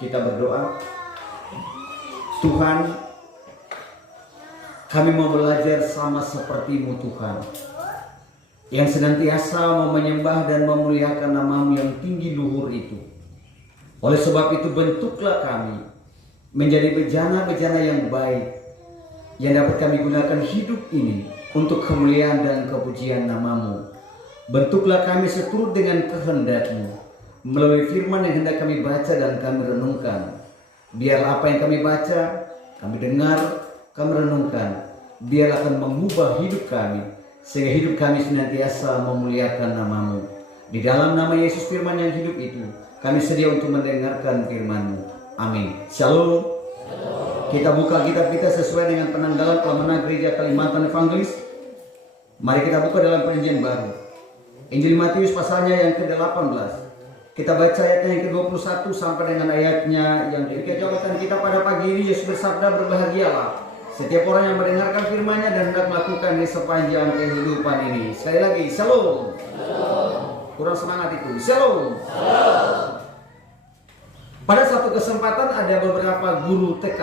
Kita berdoa. Tuhan, kami mau belajar sama seperti-Mu Tuhan, yang senantiasa mau menyembah dan memuliakan nama-Mu yang tinggi luhur itu. Oleh sebab itu bentuklah kami menjadi bejana-bejana yang baik, yang dapat kami gunakan hidup ini untuk kemuliaan dan kepujian nama-Mu. Bentuklah kami seturut dengan kehendak-Mu melalui firman yang hendak kami baca dan kami renungkan. Biar apa yang kami baca, kami dengar, kami renungkan, biar akan mengubah hidup kami, sehingga hidup kami senantiasa memuliakan nama-Mu. Di dalam nama Yesus firman yang hidup itu, kami sedia untuk mendengarkan firman-Mu. Amin. Shalom. Kita buka kitab kita sesuai dengan penanggalan Pelayanan Gereja Kalimantan Evangelis. Mari kita buka dalam Perjanjian Baru. Injil Matius pasalnya yang ke-18. Kita baca ayatnya yang ke-21 sampai dengan ayatnya yang ke-3. Jawatan kita pada pagi ini, Yesus bersabda, berbahagialah setiap orang yang mendengarkan firman-Nya dan hendak melakukannya sepanjang kehidupan ini. Sekali lagi, shalom. Kurang semangat itu. Shalom. Pada satu kesempatan ada beberapa guru TK.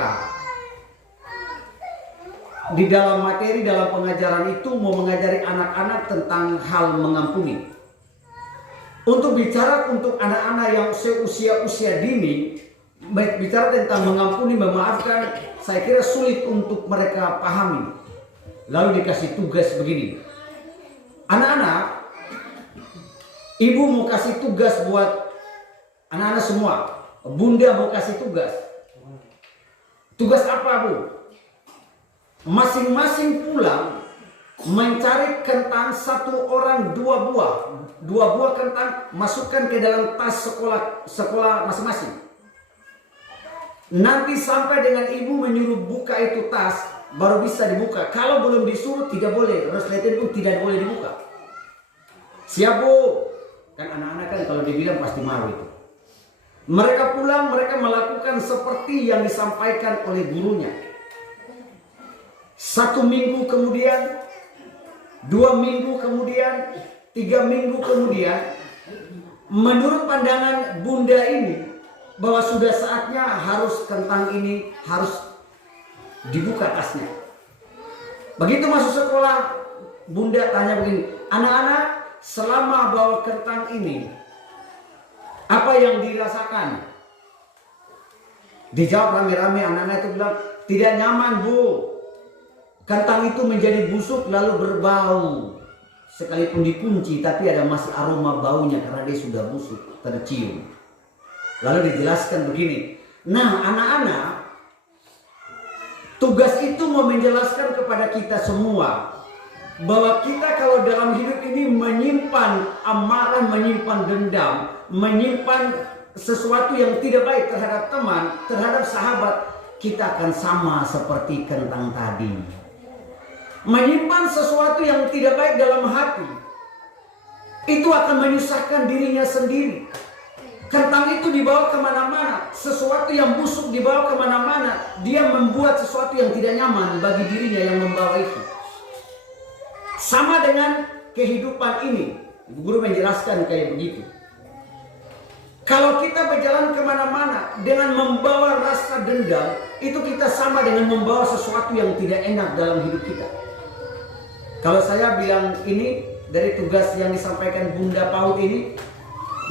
Di dalam materi, dalam pengajaran itu mau mengajari anak-anak tentang hal mengampuni. Untuk bicara untuk anak-anak yang seusia dini, bicara tentang mengampuni, memaafkan, saya kira sulit untuk mereka pahami. Lalu dikasih tugas begini. Anak-anak, ibu mau kasih tugas buat anak-anak semua. Bunda mau kasih tugas. Tugas apa, Bu? Masing-masing pulang mencari kentang satu orang 2 buah. 2 buah kentang, masukkan ke dalam tas sekolah masing-masing. Nanti sampai dengan ibu menyuruh buka itu tas, baru bisa dibuka. Kalau belum disuruh tidak boleh. Resleting pun tidak boleh dibuka. Siap, Bu? Kan anak-anak kan kalau dibilang pasti mau itu. Mereka pulang, mereka melakukan seperti yang disampaikan oleh gurunya. 1 minggu kemudian, 2 minggu kemudian, 3 minggu kemudian, menurut pandangan bunda ini, bahwa sudah saatnya harus kentang ini harus dibuka tasnya. Begitu masuk sekolah, bunda tanya begini, anak-anak selama bawa kentang ini, apa yang dirasakan? Dijawab rame-rame, anak-anak itu bilang, tidak nyaman, Bu. Kentang itu menjadi busuk lalu berbau. Sekalipun dikunci tapi ada masih aroma baunya karena dia sudah busuk, tercium. Lalu dijelaskan begini. Nah, anak-anak, tugas itu mau menjelaskan kepada kita semua bahwa kita kalau dalam hidup ini menyimpan amarah, menyimpan dendam, menyimpan sesuatu yang tidak baik terhadap teman, terhadap sahabat, kita akan sama seperti kentang tadi. Menyimpan sesuatu yang tidak baik dalam hati, itu akan menyusahkan dirinya sendiri. Kentang itu dibawa kemana-mana, sesuatu yang busuk dibawa kemana-mana, dia membuat sesuatu yang tidak nyaman bagi dirinya yang membawa itu. Sama dengan kehidupan ini, guru menjelaskan kayak begitu. Kalau kita berjalan kemana-mana dengan membawa rasa dendam, itu kita sama dengan membawa sesuatu yang tidak enak dalam hidup kita. Kalau saya bilang ini dari tugas yang disampaikan Bunda PAUD ini,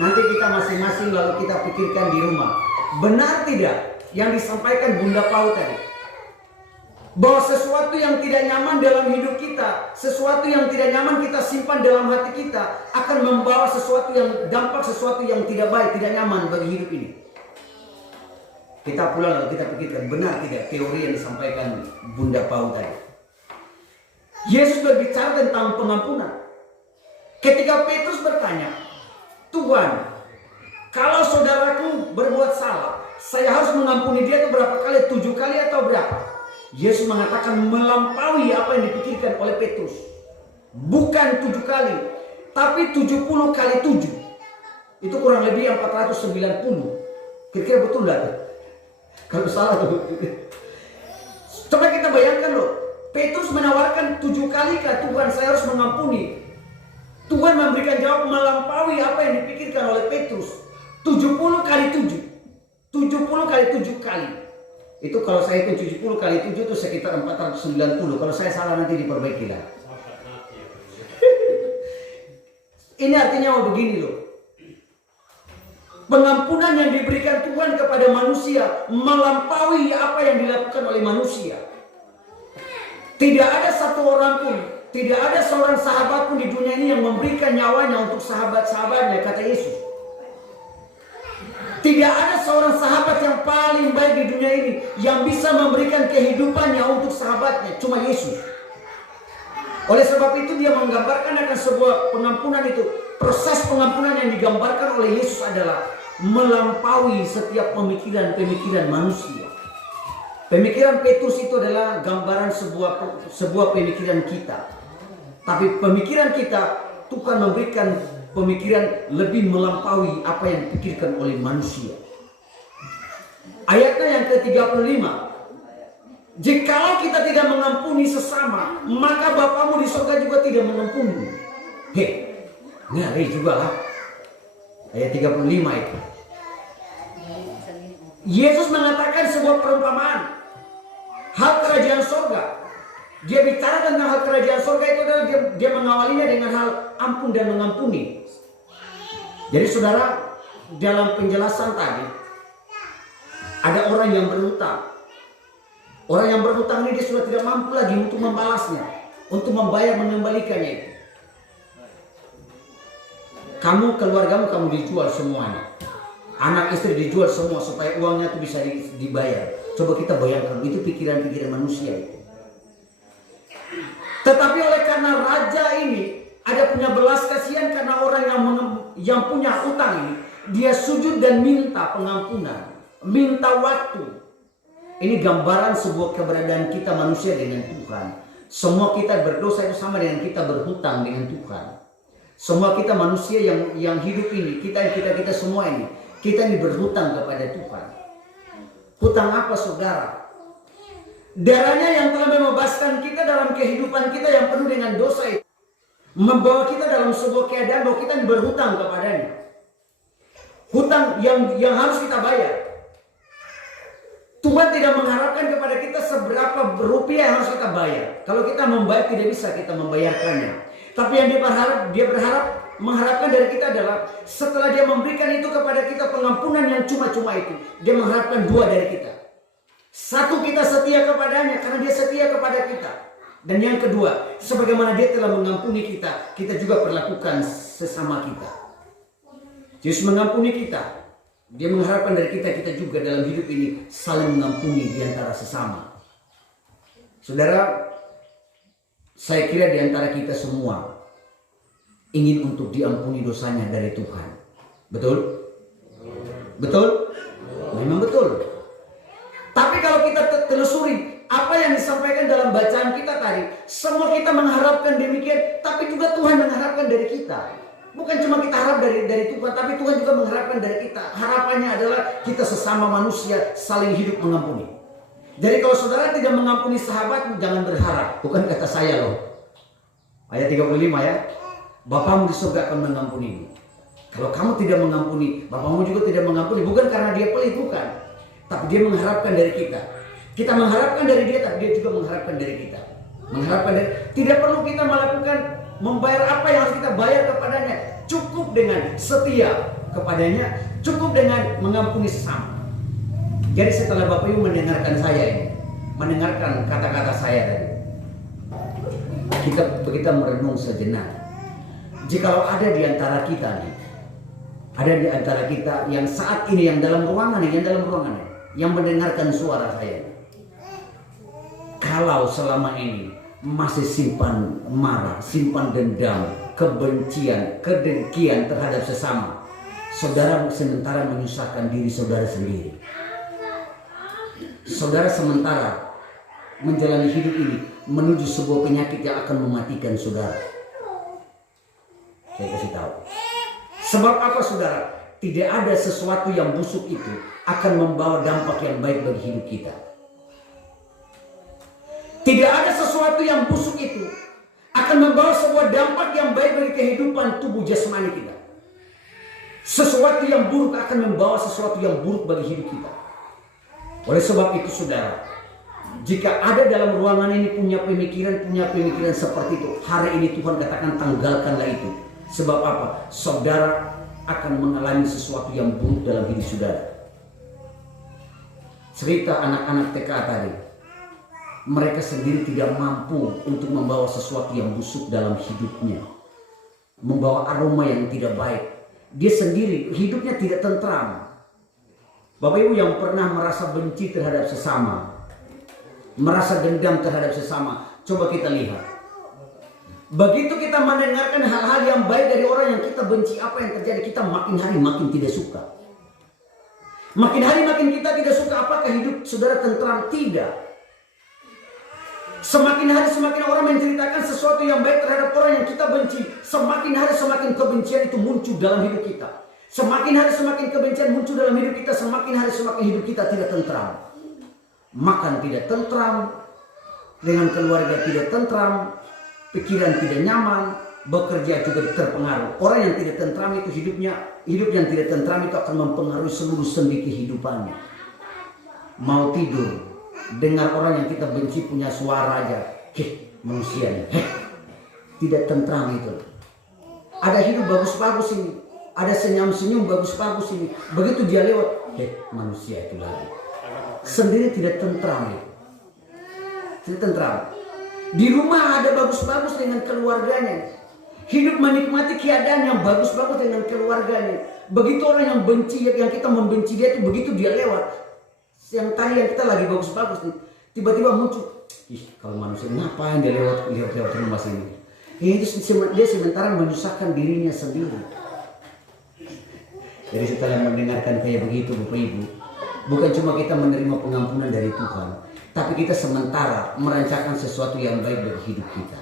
nanti kita masing-masing lalu kita pikirkan di rumah. Benar tidak yang disampaikan Bunda PAUD tadi? Bahwa sesuatu yang tidak nyaman dalam hidup kita, sesuatu yang tidak nyaman kita simpan dalam hati kita, akan membawa sesuatu yang dampak, sesuatu yang tidak baik, tidak nyaman bagi hidup ini. Kita pulang lalu kita pikirkan, benar tidak teori yang disampaikan Bunda PAUD tadi? Yesus berbicara tentang pengampunan. Ketika Petrus bertanya, Tuhan, kalau saudaraku berbuat salah, saya harus mengampuni dia itu berapa kali? 7 kali atau berapa? Yesus mengatakan melampaui apa yang dipikirkan oleh Petrus. Bukan 7 kali, tapi 70 kali 7. Itu kurang lebih 490. Kira-kira betul enggak? Kalau salah tuh. Coba kita bayangkan loh. Petrus menawarkan 7 kali kah Tuhan saya harus mengampuni. Tuhan memberikan jawab melampaui apa yang dipikirkan oleh Petrus. 70 kali 7. 70 ada 7 kali. Itu kalau saya hitung 70 kali 7 itu sekitar 490. Kalau saya salah nanti diperbaikilah. Ini artinya begini loh. Pengampunan yang diberikan Tuhan kepada manusia melampaui apa yang dilakukan oleh manusia. Tidak ada satu orang pun, tidak ada seorang sahabat pun di dunia ini yang memberikan nyawanya untuk sahabat-sahabatnya, kata Yesus. Tidak ada seorang sahabat yang paling baik di dunia ini yang bisa memberikan kehidupannya untuk sahabatnya, cuma Yesus. Oleh sebab itu dia menggambarkan akan sebuah pengampunan itu. Proses pengampunan yang digambarkan oleh Yesus adalah melampaui setiap pemikiran-pemikiran manusia. Pemikiran Petrus itu adalah gambaran sebuah pemikiran kita. Tapi pemikiran kita, Tuhan memberikan pemikiran lebih melampaui apa yang dipikirkan oleh manusia. Ayatnya yang ke-35. Jikalau kita tidak mengampuni sesama, maka Bapamu di surga juga tidak mengampuni. Ngeri juga lah. Ayat 35 itu. Yesus mengatakan sebuah perumpamaan. Hal kerajaan surga. Dia bicara tentang hal kerajaan surga itu adalah dia mengawalinya dengan hal ampun dan mengampuni. Jadi saudara, dalam penjelasan tadi, ada orang yang berhutang. Orang yang berhutang ini dia sudah tidak mampu lagi untuk membalasnya, untuk membayar mengembalikannya itu. Kamu, keluargamu, kamu dijual semuanya. Anak istri dijual semua supaya uangnya itu bisa dibayar. Coba kita bayangkan, itu pikiran-pikiran manusia itu. Tetapi oleh karena raja ini ada punya belas kasihan karena orang yang punya utang ini, dia sujud dan minta pengampunan, minta waktu. Ini gambaran sebuah keberadaan kita manusia dengan Tuhan. Semua kita berdosa itu sama dengan kita berhutang dengan Tuhan. Semua kita manusia yang hidup ini, kita semua ini, kita ini berhutang kepada Tuhan. Hutang apa saudara? Darahnya yang telah membebaskan kita dalam kehidupan kita yang penuh dengan dosa itu, membawa kita dalam sebuah keadaan bahwa kita berhutang kepadanya. Hutang yang harus kita bayar. Tuhan tidak mengharapkan kepada kita seberapa rupiah yang harus kita bayar. Kalau kita membayar, tidak bisa kita membayarkannya. Tapi yang dia mengharapkan dari kita adalah setelah dia memberikan itu kepada kita pengampunan yang cuma-cuma itu, dia mengharapkan 2 dari kita. 1, kita setia kepadanya karena dia setia kepada kita. Dan yang kedua, sebagaimana dia telah mengampuni kita, kita juga perlakukan sesama kita. Yesus mengampuni kita. Dia mengharapkan dari kita juga dalam hidup ini saling mengampuni di antara sesama. Saudara, saya kira di antara kita semua ingin untuk diampuni dosanya dari Tuhan. Betul? Betul? Memang betul. Tapi kalau kita telusuri apa yang disampaikan dalam bacaan kita tadi, semua kita mengharapkan demikian, tapi juga Tuhan mengharapkan dari kita. Bukan cuma kita harap dari Tuhan, tapi Tuhan juga mengharapkan dari kita. Harapannya adalah kita sesama manusia saling hidup mengampuni. Jadi kalau saudara tidak mengampuni sahabatmu, jangan berharap. Bukan kata saya loh. Ayat 35 ya. Bapamu di surga akan mengampunimu. Kalau kamu tidak mengampuni, Bapamu juga tidak mengampuni. Bukan karena dia pelit, bukan. Tapi dia mengharapkan dari kita. Kita mengharapkan dari dia, tapi dia juga mengharapkan dari kita. Tidak perlu kita membayar apa yang harus kita bayar kepadanya. Cukup dengan setia kepadanya, cukup dengan mengampuni sesama. Jadi setelah Bapak Ibu mendengarkan saya ini, mendengarkan kata-kata saya tadi, kita merenung sejenak. Jikalau ada di antara kita nih, ada di antara kita yang saat ini yang dalam ruangan ini, yang mendengarkan suara saya, kalau selama ini masih simpan marah, simpan dendam, kebencian, kedengkian terhadap sesama, saudara sementara menyusahkan diri saudara sendiri. Saudara sementara menjalani hidup ini menuju sebuah penyakit yang akan mematikan saudara. Saya kasih tahu. Sebab apa saudara? Tidak ada sesuatu yang busuk itu akan membawa dampak yang baik bagi hidup kita. Tidak ada sesuatu yang busuk itu akan membawa sebuah dampak yang baik bagi kehidupan tubuh jasmani kita. Sesuatu yang buruk akan membawa sesuatu yang buruk bagi hidup kita. Oleh sebab itu saudara, jika ada dalam ruangan ini punya pemikiran seperti itu, hari ini Tuhan katakan tanggalkanlah itu. Sebab apa? Saudara akan mengalami sesuatu yang buruk dalam hidup saudara. Cerita anak-anak TK tadi, mereka sendiri tidak mampu untuk membawa sesuatu yang busuk dalam hidupnya, membawa aroma yang tidak baik. Dia sendiri hidupnya tidak tentram. Bapak Ibu yang pernah merasa benci terhadap sesama, merasa dendam terhadap sesama, coba kita lihat. Begitu kita mendengarkan hal-hal yang baik dari orang yang kita benci, apa yang terjadi? Kita makin hari makin tidak suka. Makin hari makin kita tidak suka. Apakah hidup saudara tentram? Tidak. Semakin hari semakin orang menceritakan sesuatu yang baik terhadap orang yang kita benci, semakin hari semakin kebencian itu muncul dalam hidup kita. Semakin hari semakin kebencian muncul dalam hidup kita, semakin hari semakin hidup kita tidak tentram. Makan tidak tentram, dengan keluarga tidak tentram, pikiran tidak nyaman, bekerja juga terpengaruh. Orang yang tidak tentram itu hidup yang tidak tentram itu akan mempengaruhi seluruh sendi kehidupannya. Mau tidur, dengar orang yang kita benci punya suara aja, manusia nih, tidak tentram itu. Ada hidup bagus-bagus ini, ada senyum-senyum bagus-bagus ini, begitu dia lewat, manusia itu lagi. Sendiri tidak tentram itu. Tidak tentram. Di rumah ada bagus-bagus dengan keluarganya. Hidup menikmati keadaan yang bagus-bagus dengan keluarganya. Begitu orang yang benci, yang kita membenci dia itu, begitu dia lewat, yang tadi yang kita lagi bagus-bagus nih, tiba-tiba muncul, kalau manusia ngapain dia lewat rumah sini? Dia sementara menyusahkan dirinya sendiri. Jadi setelah mendengarkan kayak begitu Bapak Ibu, bukan cuma kita menerima pengampunan dari Tuhan, tapi kita sementara merancangkan sesuatu yang baik bagi hidup kita.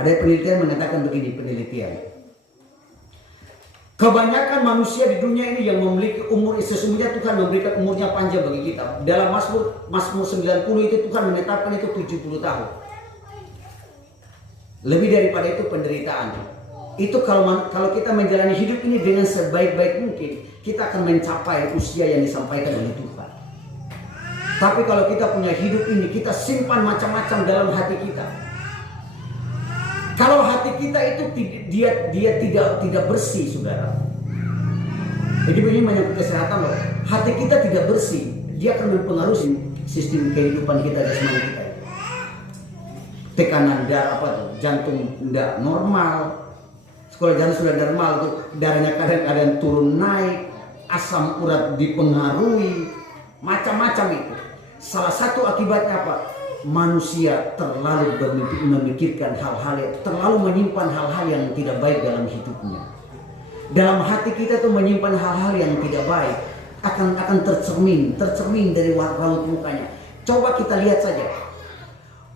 Ada penelitian mengatakan begini, kebanyakan manusia di dunia ini yang memiliki umur, sesungguhnya Tuhan memberikan umurnya panjang bagi kita. Dalam Mazmur 90 itu Tuhan menetapkan itu 70 tahun. Lebih daripada itu penderitaan. Itu kalau kita menjalani hidup ini dengan sebaik-baik mungkin, kita akan mencapai usia yang disampaikan oleh Tuhan. Tapi kalau kita punya hidup ini, kita simpan macam-macam dalam hati kita. Kalau hati kita itu dia tidak bersih, saudara. Jadi begini menyangkut kesehatan loh. Hati kita tidak bersih, dia akan mempengaruhi sistem kehidupan kita jasmani kita. Tekanan darah jantung tidak normal. Kalau jantung sudah normal tuh darahnya kadang-kadang turun naik, asam urat dipengaruhi, macam-macam itu. Salah satu akibatnya apa? Manusia terlalu memikirkan hal-hal yang terlalu menyimpan hal-hal yang tidak baik dalam hidupnya. Dalam hati kita tuh menyimpan hal-hal yang tidak baik akan tercermin dari raut mukanya. Coba kita lihat saja.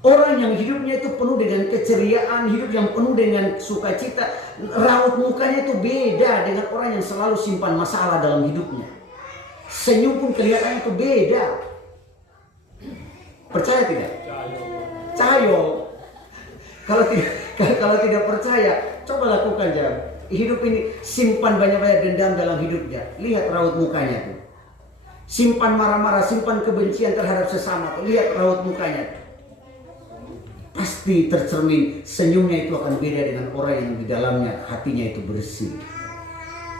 Orang yang hidupnya itu penuh dengan keceriaan, hidup yang penuh dengan sukacita, raut mukanya itu beda dengan orang yang selalu simpan masalah dalam hidupnya. Senyum pun kelihatannya itu beda. Percaya tidak? Cayo. Kalau tidak percaya, coba lakukan aja. Hidup ini simpan banyak-banyak dendam dalam hidupnya. Lihat raut mukanya tuh. Simpan marah-marah, simpan kebencian terhadap sesama tuh. Lihat raut mukanya. Pasti tercermin, senyumnya itu akan beda dengan orang yang di dalamnya hatinya itu bersih.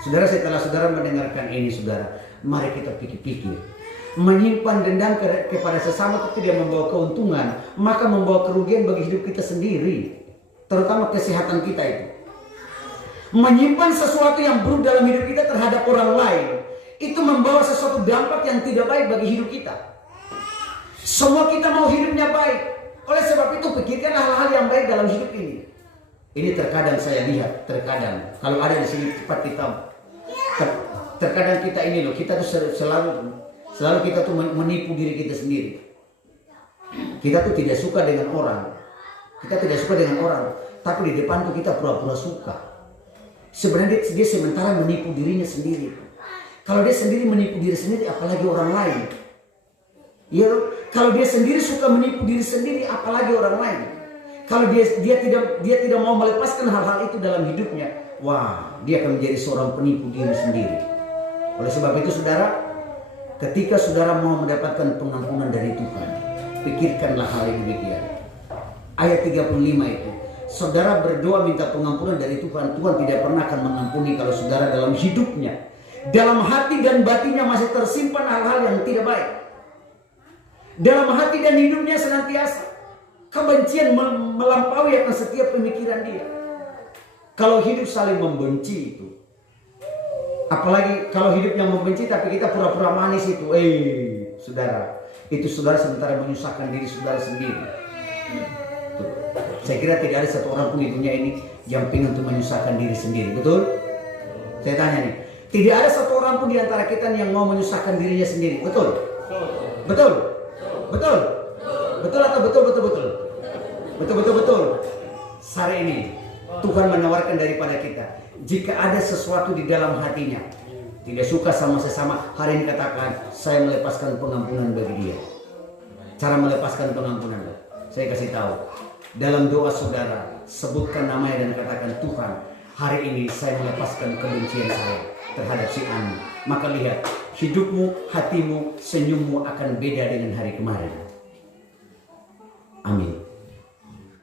Saudara, setelah saudara mendengarkan ini, saudara, mari kita pikir-pikir. Menyimpan dendam kepada sesama itu tidak membawa keuntungan, maka membawa kerugian bagi hidup kita sendiri, terutama kesehatan kita itu. Menyimpan sesuatu yang buruk dalam hidup kita terhadap orang lain, itu membawa sesuatu dampak yang tidak baik bagi hidup kita. Semua kita mau hidupnya baik. Oleh sebab itu pikirkan hal-hal yang baik dalam hidup ini. Ini terkadang saya lihat, kalau ada di sini cepat kita, terkadang kita ini loh, kita tuh selalu kita tuh menipu diri kita sendiri. Kita tuh tidak suka dengan orang, tapi di depan tuh kita pura-pura suka. Sebenarnya dia sementara menipu dirinya sendiri. Kalau dia sendiri menipu diri sendiri, apalagi orang lain. Ya, kalau dia sendiri suka menipu diri sendiri, apalagi orang lain. Kalau dia tidak mau melepaskan hal-hal itu dalam hidupnya, wah, dia akan menjadi seorang penipu diri sendiri. Oleh sebab itu, saudara, Ketika saudara mau mendapatkan pengampunan dari Tuhan, pikirkanlah hal yang demikian. Ayat 35 itu, saudara berdoa minta pengampunan dari Tuhan, Tuhan tidak pernah akan mengampuni kalau saudara dalam hidupnya, dalam hati dan batinnya masih tersimpan hal-hal yang tidak baik. Dalam hati dan hidupnya senantiasa kebencian melampaui akan setiap pemikiran dia. Kalau hidup saling membenci itu, apalagi kalau hidupnya membenci tapi kita pura-pura manis itu, saudara, itu saudara sementara menyusahkan diri saudara sendiri. Tuh. Saya kira tidak ada satu orang pun di dunia ini yang ingin untuk menyusahkan diri sendiri, betul? Saya tanya nih, tidak ada satu orang pun di antara kita yang mau menyusahkan dirinya sendiri, betul? Betul? Betul? Betul atau betul? Hari ini Tuhan menawarkan daripada kita, jika ada sesuatu di dalam hatinya tidak suka sama sesama, hari ini katakan, saya melepaskan pengampunan bagi dia. Cara melepaskan pengampunan, saya kasih tahu, dalam doa saudara sebutkan namanya dan katakan, Tuhan, hari ini saya melepaskan kebencian saya terhadap si Anu. Maka lihat, hidupmu, hatimu, senyummu akan beda dengan hari kemarin. Amin.